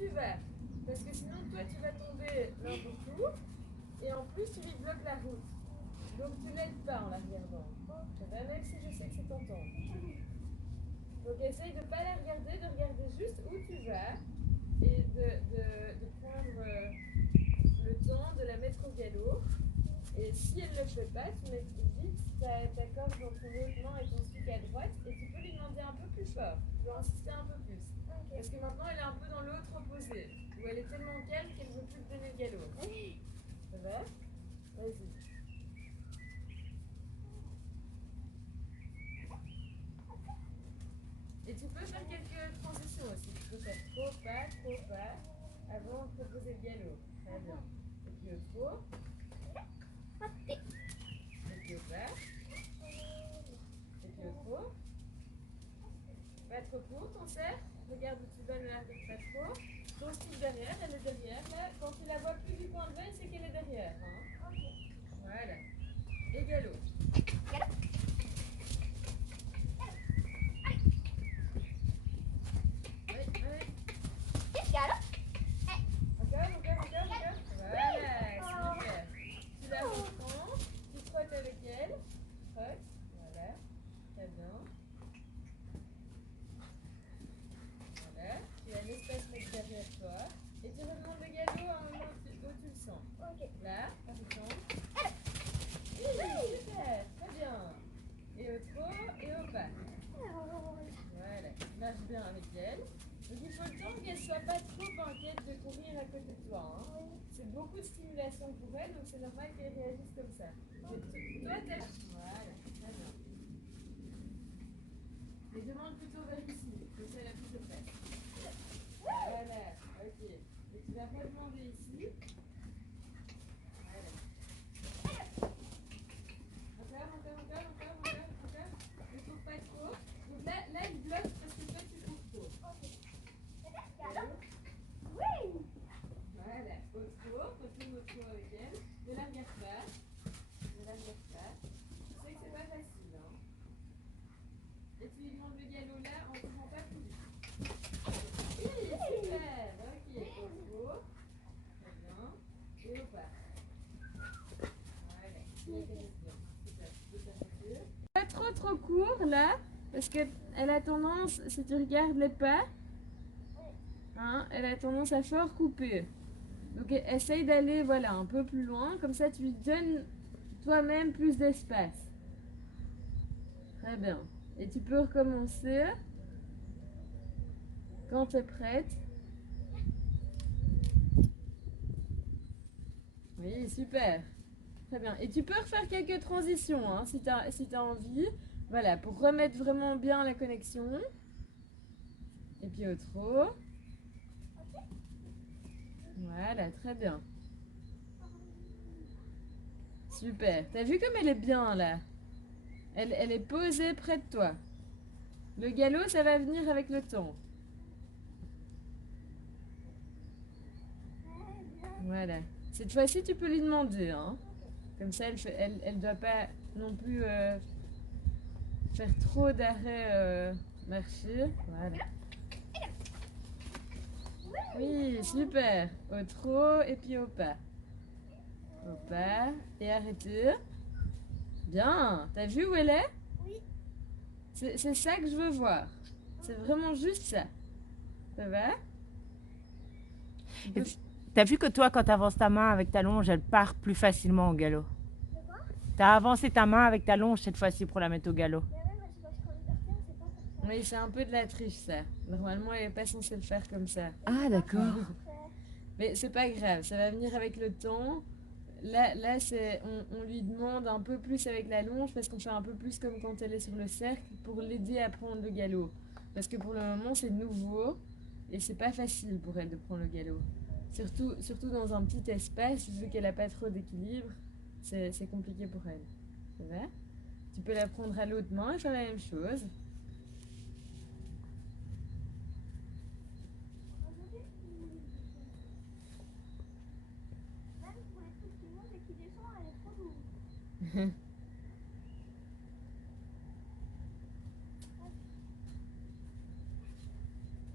tu vas. Parce que sinon, toi, tu vas tomber n'importe où. Et en plus, tu lui bloques la route. Donc, tu l'aides pas en la regardant. Ça va, même si je sais que c'est tentant. Donc, essaye de ne pas la regarder, de regarder juste où tu vas. Et de prendre le temps de la mettre au galop. Et si elle ne le fait pas, tu mets vite ta corde dans ton autre main et ton stick à droite. Et tu peux lui demander un peu plus fort. Tu peux insister un peu plus. Parce que maintenant, elle est un peu dans l'autre opposé. Où elle est tellement calme qu'elle ne veut plus te donner le galop. Ça va? Vas-y. Et tu peux faire quelques transitions aussi. Tu peux faire trop pas, avant de proposer le galop. Très bien. Et puis au trop. Et puis au pas. Et puis au trop. Pas trop court, ton cercle. Regarde où tu vas, ne la regarde pas trop. Ton stick derrière, elle est derrière. Là, quand tu la vois plus du coin de l'œil, c'est qu'elle est derrière. Hein. Voilà. Et galop. Encore. Voilà, super. Tu la reprends, tu trottes avec elle. Trotte, voilà. Très bien. Voilà. Tu as l'espace mettre derrière toi. Et tu redemandes le galop à un moment où tu le sens. Là, par exemple. Oui, super, très bien. Et au trot et au pas. Voilà, tu marches bien avec elle. Donc il faut le temps qu'elle ne soit pas trop inquiète de courir à côté de toi. Hein. C'est beaucoup de stimulation pour elle, donc c'est normal qu'elle réagisse comme ça. Mais toi, t'as... Voilà, très bien. Et demande plutôt vers ici, comme ça elle a plus de place. Voilà, ok. Et tu vas redemander ici. Voilà. Encore. Ne cours pas trop. Donc là, il bloque parce que toi, tu cours trop. Voilà, au trot, retourne au trot avec elle. Ne la regarde pas. Je sais que c'est pas facile. Hein. Et tu lui demandes le galop là en courant pas plus vite. Oui, super. Ok, au trot. Très bien. Et au pas. Voilà. Super. Pas trop court là, parce qu'elle a tendance, si tu regardes les pas, hein, elle a tendance à fort couper. Donc essaye d'aller voilà, un peu plus loin, comme ça tu lui donnes toi-même plus d'espace. Très bien. Et tu peux recommencer quand tu es prête. Oui, super. Très bien. Et tu peux refaire quelques transitions hein, si tu as envie. Voilà, pour remettre vraiment bien la connexion. Et puis au trot. Voilà, très bien. Super. T'as vu comme elle est bien là? Elle est posée près de toi. Le galop, ça va venir avec le temps. Voilà. Cette fois-ci, tu peux lui demander. Hein. Comme ça, elle doit pas non plus faire trop d'arrêts marcher. Voilà. Oui, super. Au trot et puis au pas. Au pas. Et arrêtez. Bien. T'as vu où elle est? Oui. C'est ça que je veux voir. C'est vraiment juste ça. Ça va? T'as vu que toi, quand t'avances ta main avec ta longe, elle part plus facilement au galop. T'as avancé ta main avec ta longe cette fois-ci pour la mettre au galop. Oui, c'est un peu de la triche ça. Normalement, elle n'est pas censée le faire comme ça. Ah, d'accord. Mais c'est pas grave, ça va venir avec le temps. Là on lui demande un peu plus avec la longe parce qu'on fait un peu plus comme quand elle est sur le cercle pour l'aider à prendre le galop. Parce que pour le moment, c'est nouveau et c'est pas facile pour elle de prendre le galop. Surtout dans un petit espace, vu qu'elle n'a pas trop d'équilibre, c'est compliqué pour elle. Ça va? Tu peux la prendre à l'autre main et faire la même chose.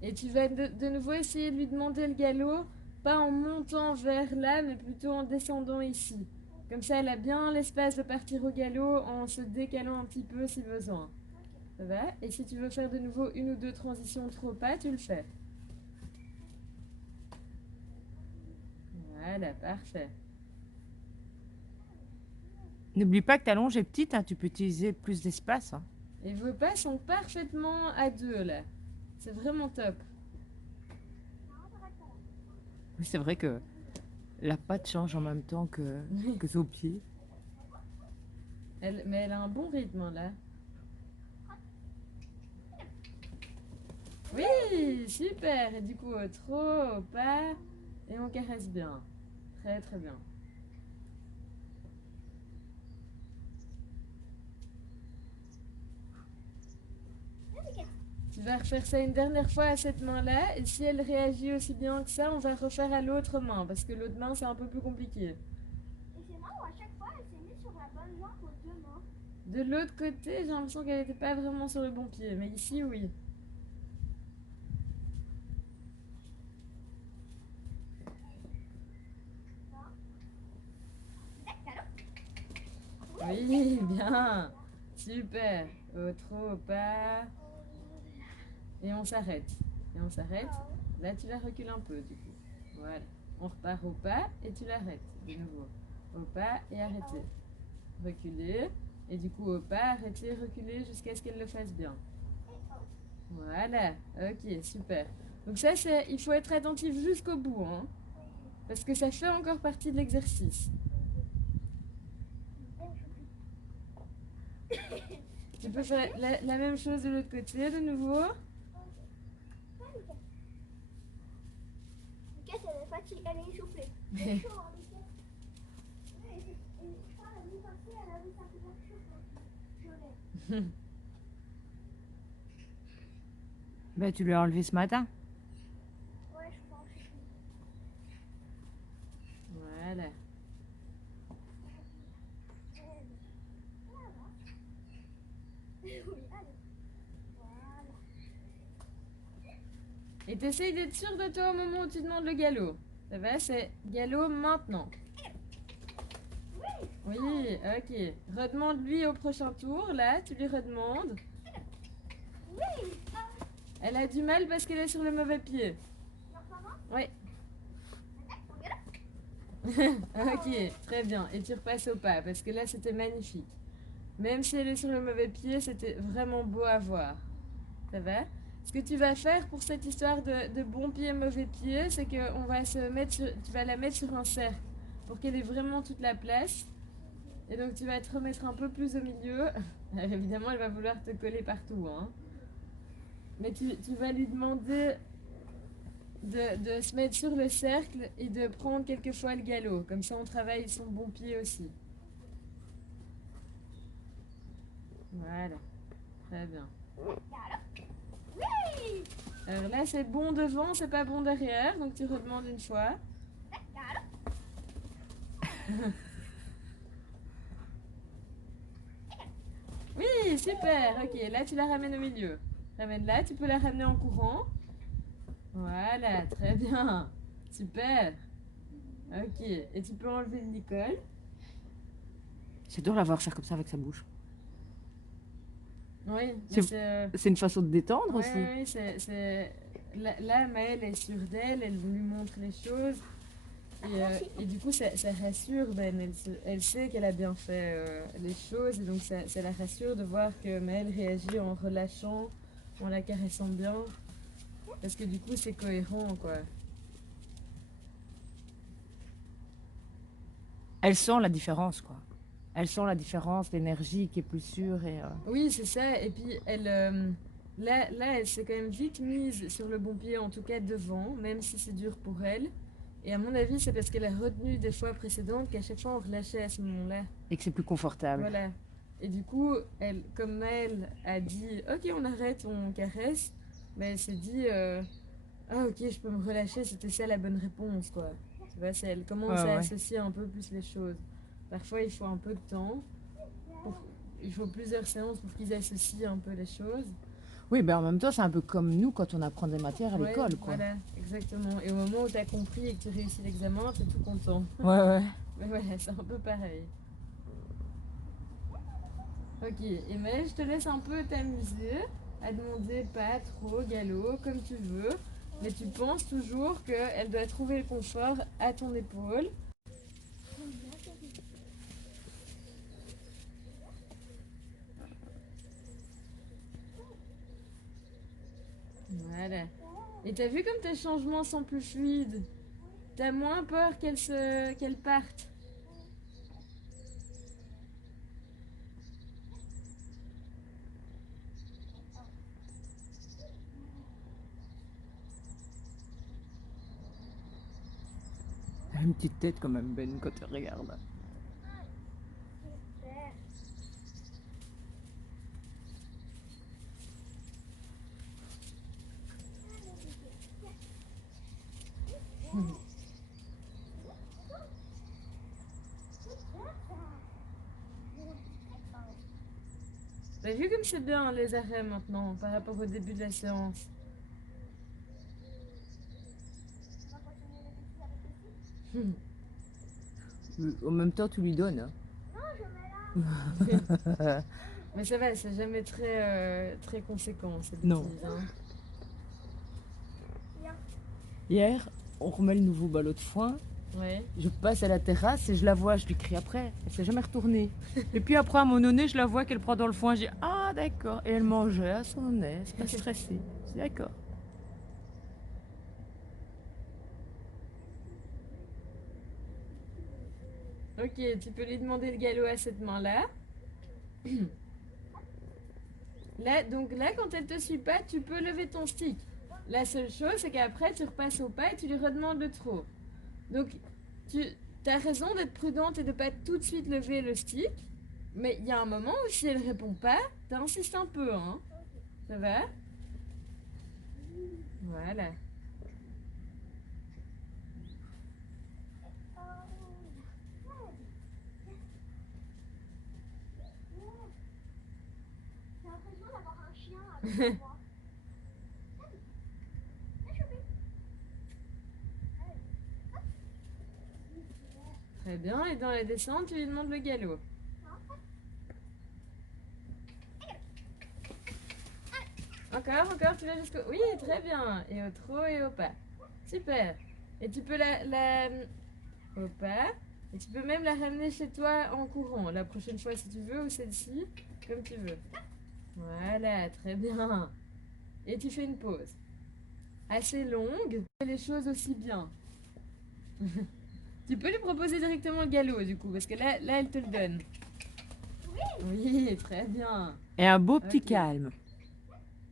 Et tu vas de nouveau essayer de lui demander le galop, pas en montant vers là, mais plutôt en descendant ici. Comme ça, elle a bien l'espace de partir au galop en se décalant un petit peu si besoin. Ça va? Et si tu veux faire de nouveau une ou deux transitions trop pas, tu le fais. Voilà, parfait. N'oublie pas que ta longe est petite, hein, tu peux utiliser plus d'espace. Hein. Et vos pas sont parfaitement à deux là. C'est vraiment top. Oui, c'est vrai que la patte change en même temps que son pied. Mais elle a un bon rythme là. Oui, super. Et du coup, trop, pas. Et on caresse bien. Très très bien. Tu vas refaire ça une dernière fois à cette main-là. Et si elle réagit aussi bien que ça, on va refaire à l'autre main. Parce que l'autre main, c'est un peu plus compliqué. Et c'est marrant, à chaque fois, elle s'est mise sur la bonne main aux deux mains. De l'autre côté, j'ai l'impression qu'elle n'était pas vraiment sur le bon pied. Mais ici, oui. Oui, bien. Super. Au trop, au pas. Et on s'arrête. Et on s'arrête. Là, tu la recules un peu, du coup. Voilà. On repart au pas et tu l'arrêtes de nouveau. Au pas et arrêtez. Reculer. Et du coup, au pas, arrêtez, reculer jusqu'à ce qu'elle le fasse bien. Voilà. Ok, super. Donc ça, il faut être attentif jusqu'au bout. Hein, parce que ça fait encore partie de l'exercice. Tu peux faire la même chose de l'autre côté, de nouveau. Lucas, elle est fatiguée, elle est essoufflée. C'est chaud, hein, Lucas. Ouais, et je crois la nuit passée, elle avait sa couverture jaune. Ben, tu l'as enlevé ce matin. Ouais, je pense. Voilà. Oui, allez. Voilà. Et t'essayes d'être sûr de toi au moment où tu demandes le galop. Ça va, c'est galop maintenant. Oui, ok. Redemande-lui au prochain tour, là, tu lui redemandes. Oui. Elle a du mal parce qu'elle est sur le mauvais pied. Oui. Ok, très bien. Et tu repasses au pas, parce que là, c'était magnifique. Même si elle est sur le mauvais pied, c'était vraiment beau à voir. Ça va? Ce que tu vas faire pour cette histoire de bon pied, mauvais pied, c'est que tu vas la mettre sur un cercle pour qu'elle ait vraiment toute la place. Et donc tu vas te remettre un peu plus au milieu. Alors, évidemment, elle va vouloir te coller partout. Hein. Mais tu vas lui demander de se mettre sur le cercle et de prendre quelquefois le galop. Comme ça, on travaille son bon pied aussi. Voilà. Très bien. Oui. Alors là, c'est bon devant, c'est pas bon derrière. Donc tu redemandes une fois. Oui, super. Ok, là, tu la ramènes au milieu. Ramène là, tu peux la ramener en courant. Voilà, très bien. Super. Ok, et tu peux enlever le licol. C'est dur de la voir faire comme ça avec sa bouche. Oui, C'est une façon de détendre oui, aussi. oui, là, Maëlle est sûre d'elle, elle lui montre les choses. Et du coup, ça rassure Ben. Elle sait qu'elle a bien fait les choses. Et donc, ça la rassure de voir que Maëlle réagit en relâchant, en la caressant bien. Parce que du coup, c'est cohérent, quoi. Elle sent la différence, quoi. Elle sent la différence, l'énergie qui est plus sûre. Oui, c'est ça. Et puis, là, elle s'est quand même vite mise sur le bon pied, en tout cas devant, même si c'est dur pour elle. Et à mon avis, c'est parce qu'elle a retenu des fois précédentes qu'à chaque fois on relâchait à ce moment-là. Et que c'est plus confortable. Voilà. Et du coup, comme elle a dit, ok, on arrête, on caresse, mais elle s'est dit, ah ok, je peux me relâcher, c'était ça la bonne réponse, quoi. Tu vois, elle commence à associer un peu plus les choses. Parfois, il faut un peu de temps. Il faut plusieurs séances pour qu'ils associent un peu les choses. Oui, ben en même temps, c'est un peu comme nous quand on apprend des matières à Ouais, l'école, quoi. voilà, exactement. Et au moment où tu as compris et que tu réussis l'examen, tu es tout content. Ouais, ouais. Mais voilà, c'est un peu pareil. Ok, et mais je te laisse un peu t'amuser à demander pas trop galop, comme tu veux. Mais tu penses toujours qu'elle doit trouver le confort à ton épaule. Voilà. Et t'as vu comme tes changements sont plus fluides? T'as moins peur qu'elle parte. T'as une petite tête quand même, Ben, quand tu regardes. Super. T'as vu comme c'est bien les arrêts maintenant par rapport au début de la séance? On va continuer les bêtises avec les filles. En même temps, tu lui donnes. Hein. Non, je mets là. Mais ça va, c'est jamais très conséquent ces Non. bêtises. Hein. Viens. Hier, on remet le nouveau ballot de foin. Ouais. Je passe à la terrasse et je la vois, je lui crie après. Elle s'est jamais retournée. Et puis après, à mon nez, je la vois qu'elle prend dans le foin. Je dis ah d'accord. Et elle mangeait à son aise, pas stressée. Je dis d'accord. Ok, tu peux lui demander le galop à cette main-là. Là, donc là, quand elle te suit pas, tu peux lever ton stick. La seule chose, c'est qu'après, tu repasses au pas et tu lui redemandes le trop. Donc, tu as raison d'être prudente et de pas tout de suite lever le stick. Mais il y a un moment où si elle répond pas, t'insistes un peu, hein. Ça va? Voilà. J'ai l'impression d'avoir un chien avec moi. Très bien. Et dans la descente, tu lui demandes le galop. Encore, tu vas jusqu'au... Oui, très bien. Et au trot et au pas. Super. Et tu peux au pas. Et tu peux même la ramener chez toi en courant. La prochaine fois si tu veux, ou celle-ci, comme tu veux. Voilà, très bien. Et tu fais une pause. Assez longue. Fais les choses aussi bien. Tu peux lui proposer directement le galop du coup, parce que là elle te le donne. Oui, très bien. Et un beau petit Ok. calme.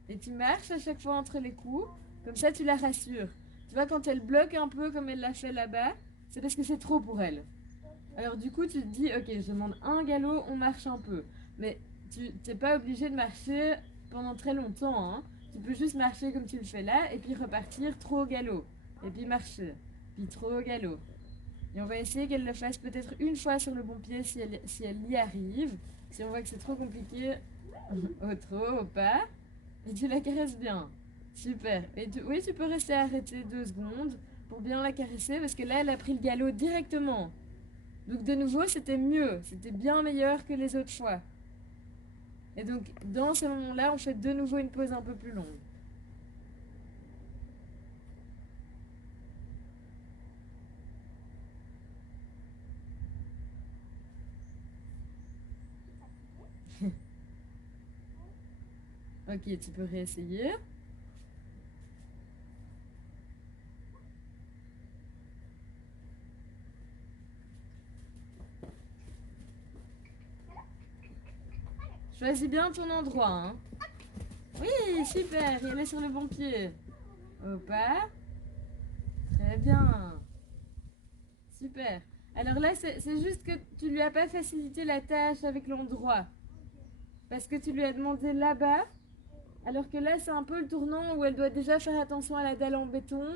Et tu marches à chaque fois entre les coups, comme ça tu la rassures. Tu vois, quand elle bloque un peu comme elle l'a fait là-bas, c'est parce que c'est trop pour elle. Alors du coup, tu te dis, ok, je demande un galop, on marche un peu. Mais tu n'es pas obligé de marcher pendant très longtemps. Hein. Tu peux juste marcher comme tu le fais là, et puis repartir trop au galop. Et puis marcher, puis trop au galop. Et on va essayer qu'elle le fasse peut-être une fois sur le bon pied si elle y arrive. Si on voit que c'est trop compliqué, au trop, au pas. Et tu la caresses bien. Super. Et oui, tu peux rester arrêté 2 secondes pour bien la caresser parce que là, elle a pris le galop directement. Donc de nouveau, c'était mieux. C'était bien meilleur que les autres fois. Et donc, dans ce moment-là, on fait de nouveau une pause un peu plus longue. Ok, tu peux réessayer. Choisis bien ton endroit. Hein. Oui, super. Et elle est sur le bon pied. Au pas. Très bien. Super. Alors là, c'est juste que tu lui as pas facilité la tâche avec l'endroit. Parce que tu lui as demandé là-bas, alors que là, c'est un peu le tournant où elle doit déjà faire attention à la dalle en béton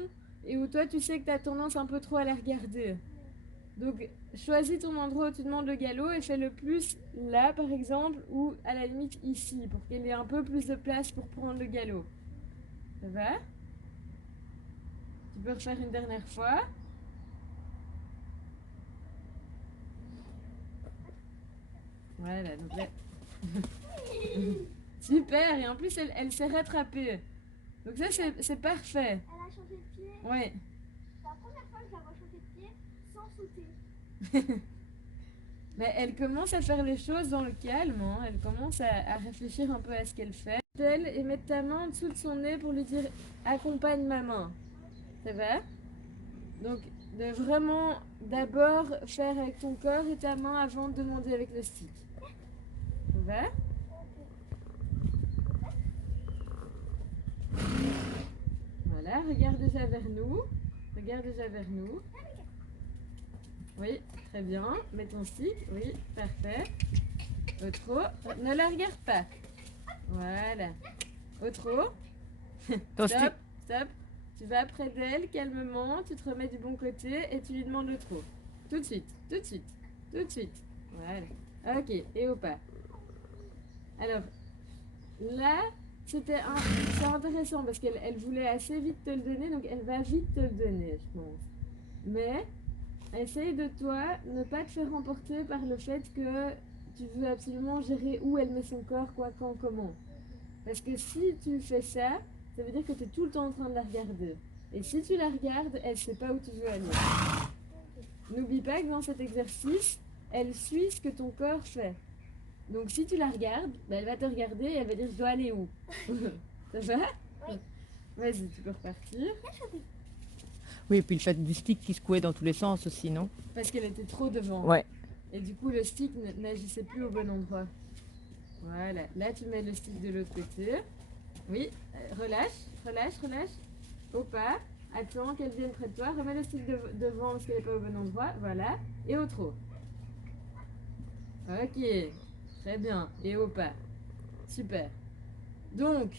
et où toi, tu sais que tu as tendance un peu trop à la regarder. Donc, choisis ton endroit où tu demandes le galop et fais le plus là, par exemple, ou à la limite ici, pour qu'il y ait un peu plus de place pour prendre le galop. Ça va? Tu peux refaire une dernière fois. Voilà, donc là... Super, et en plus, elle s'est rattrapée. Donc ça, c'est parfait. Elle a changé de pied. Ouais. C'est la première fois que je la vois changer de pied sans sauter. Mais elle commence à faire les choses dans le calme, hein. Elle commence à réfléchir un peu à ce qu'elle fait. Et mettre ta main en dessous de son nez pour lui dire accompagne ma main. Ça va? Donc de vraiment d'abord faire avec ton corps et ta main avant de demander avec le stick. Ça va? Voilà, regarde déjà vers nous. Regarde déjà vers nous. Oui, très bien. Mets ton stick. Oui, parfait. Autre. Ne la regarde pas. Voilà. Autre. Ton Stop, stick. stop. Tu vas près d'elle calmement, tu te remets du bon côté et tu lui demandes le trot. Tout de suite, tout de suite, tout de suite. Voilà. Ok, et au pas. Alors, là, c'est intéressant parce qu'elle voulait assez vite te le donner, donc elle va vite te le donner, je pense. Mais, essaye de toi ne pas te faire emporter par le fait que tu veux absolument gérer où elle met son corps, quoi, quand, comment. Parce que si tu fais ça, ça veut dire que tu es tout le temps en train de la regarder. Et si tu la regardes, elle ne sait pas où tu veux aller. N'oublie pas que dans cet exercice, elle suit ce que ton corps fait. Donc si tu la regardes, elle va te regarder et elle va dire je dois aller où. Ça va? Oui. Vas-y, tu peux repartir. Oui, et puis le fait du stick qui secouait dans tous les sens aussi, non? Parce qu'elle était trop devant. Ouais. Et du coup, le stick n'agissait plus au bon endroit. Voilà. Là, tu mets le stick de l'autre côté. Oui, relâche, relâche, relâche. Au pas. Attends qu'elle vienne près de toi. Remets le stick devant parce qu'elle n'est pas au bon endroit. Voilà. Et au trot. Ok. Très bien. Et au pas. Super. Donc,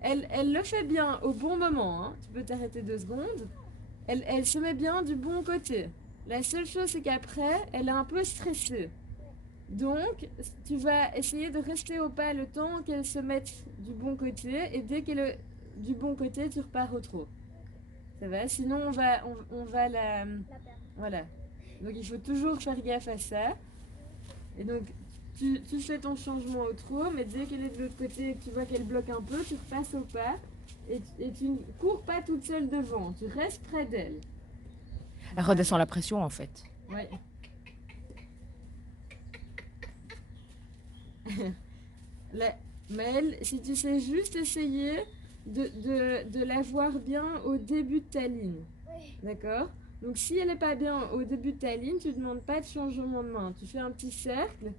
elle le fait bien au bon moment. Hein. Tu peux t'arrêter 2 secondes. Elle se met bien du bon côté. La seule chose, c'est qu'après, elle est un peu stressée. Donc, tu vas essayer de rester au pas le temps qu'elle se mette du bon côté. Et dès qu'elle est du bon côté, tu repars au trot. Ça va? Sinon, on va la... La perdre. Voilà. Donc, il faut toujours faire gaffe à ça. Et donc, tu fais ton changement au trot, mais dès qu'elle est de l'autre côté et que tu vois qu'elle bloque un peu, tu repasses au pas. Et tu ne cours pas toute seule devant. Tu restes près d'elle. Elle redescend la pression en fait. Ouais. Mais elle, si tu sais juste essayer de la voir bien au début de ta ligne. Oui. D'accord? Donc si elle n'est pas bien au début de ta ligne, tu ne demandes pas de changement de main. Tu fais un petit cercle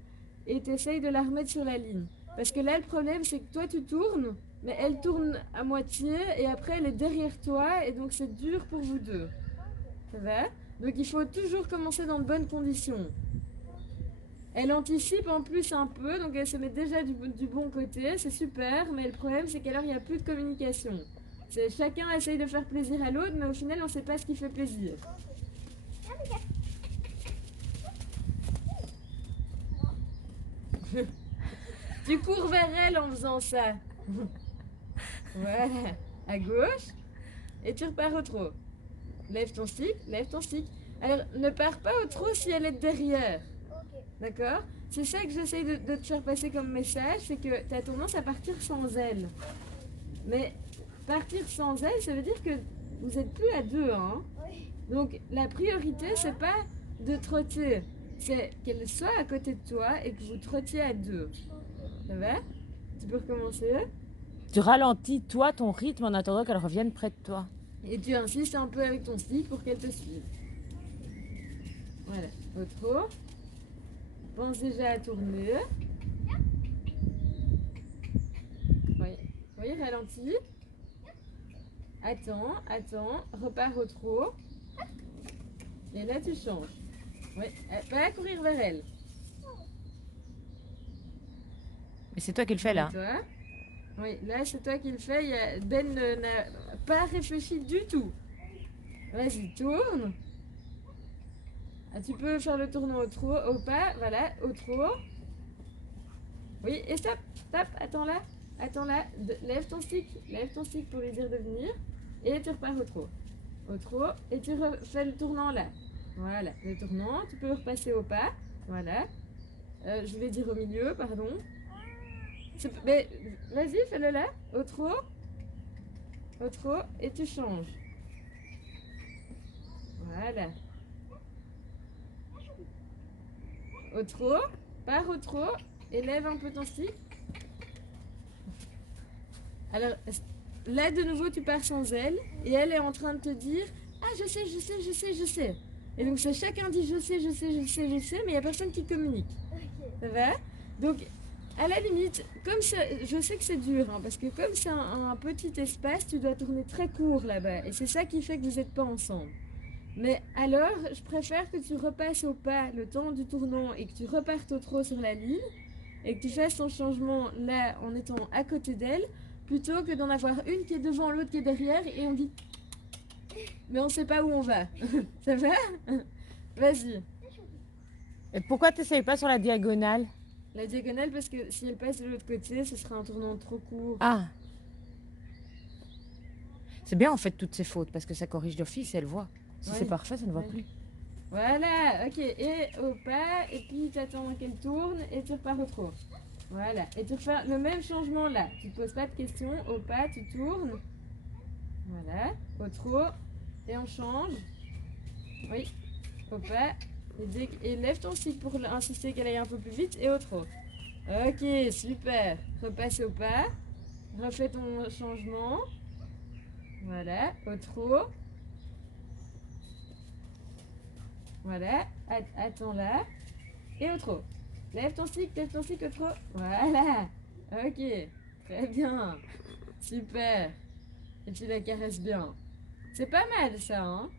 et tu essayes de la remettre sur la ligne. Parce que là, le problème, c'est que toi, tu tournes, mais elle tourne à moitié et après, elle est derrière toi et donc c'est dur pour vous deux. Ça va? Donc il faut toujours commencer dans de bonnes conditions. Elle anticipe en plus un peu, donc elle se met déjà du bon côté, c'est super, mais le problème c'est qu'alors il n'y a plus de communication. Chacun essaye de faire plaisir à l'autre, mais au final on ne sait pas ce qui fait plaisir. Tu cours vers elle en faisant ça. Voilà, à gauche, et tu repars au trot. Lève ton stick, lève ton stick. Alors ne pars pas au trot si elle est derrière. Ok. D'accord? C'est ça que j'essaye de te faire passer comme message, c'est que tu as tendance à partir sans elle. Mais partir sans elle, ça veut dire que vous n'êtes plus à 2, hein? Oui. Donc la priorité, c'est pas de trotter, c'est qu'elle soit à côté de toi et que vous trottiez à 2. Ça va? Tu peux recommencer? Tu ralentis toi ton rythme en attendant qu'elle revienne près de toi. Et tu insistes un peu avec ton stick pour qu'elle te suive. Voilà, au trot. Pense déjà à tourner. Oui, oui, ralentis. Attends, attends, repars au trot. Et là, tu changes. Oui, pas courir vers elle. Mais c'est toi qui le fais là. Toi. Oui, là, c'est toi qui le fais. Ben n'a pas réfléchi du tout. Vas-y, tourne. Ah, tu peux faire le tournant au trot, au pas, voilà, au trot. Oui, et stop, stop, attends là, lève ton stick pour lui dire de venir. Et tu repars au trot. Au trot, et tu refais le tournant là. Voilà, le tournant, tu peux repasser au pas, voilà. Je voulais dire au milieu, pardon. Mais vas-y, fais-le là, au trot, et tu changes. Voilà. Au trot, pars au trot, et lève un peu ton stick. Alors, là de nouveau, tu pars sans elle, et elle est en train de te dire « Ah, je sais. » Et donc, c'est chacun dit « Je sais, mais il n'y a personne qui communique. Ok. Ça va? Donc, à la limite, comme ça, je sais que c'est dur, hein, parce que comme c'est un petit espace, tu dois tourner très court là-bas, et c'est ça qui fait que vous n'êtes pas ensemble. Mais alors, je préfère que tu repasses au pas le temps du tournant et que tu repartes au trot sur la ligne et que tu fasses ton changement là en étant à côté d'elle plutôt que d'en avoir une qui est devant, l'autre qui est derrière et on dit mais on sait pas où on va. Ça va? Vas-y. Et pourquoi t'essayes pas sur la diagonale? La diagonale parce que si elle passe de l'autre côté, ce sera un tournant trop court. Ah. C'est bien en fait toutes ces fautes parce que ça corrige d'office et elle voit. Si Ouais. c'est parfait, ça ne voit Ouais. plus. Voilà, ok. Et au pas, et puis tu attends qu'elle tourne et tu repars au trot. Voilà. Et tu refais le même changement là. Tu te poses pas de questions. Au pas, tu tournes. Voilà. Au trot. Et on change. Oui. Au pas. Et lève ton stick pour insister qu'elle aille un peu plus vite. Et au trot. Ok, super. Repasse au pas. Refais ton changement. Voilà. Au trot. Voilà. Attends là. Et au trot. Lève ton stick au trot. Voilà. Ok. Très bien. Super. Et tu la caresses bien. C'est pas mal ça, hein?